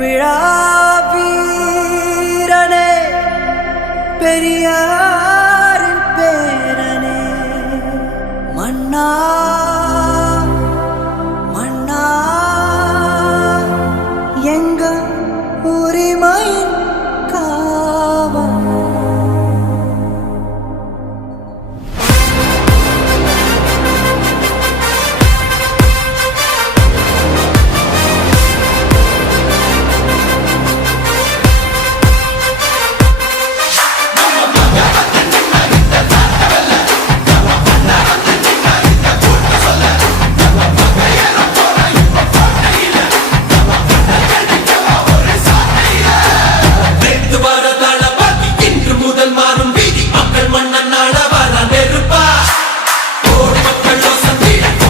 விழா வீரனே பெரியாரின் பேரனே. மன்னா மன்னா எங்க உரிமை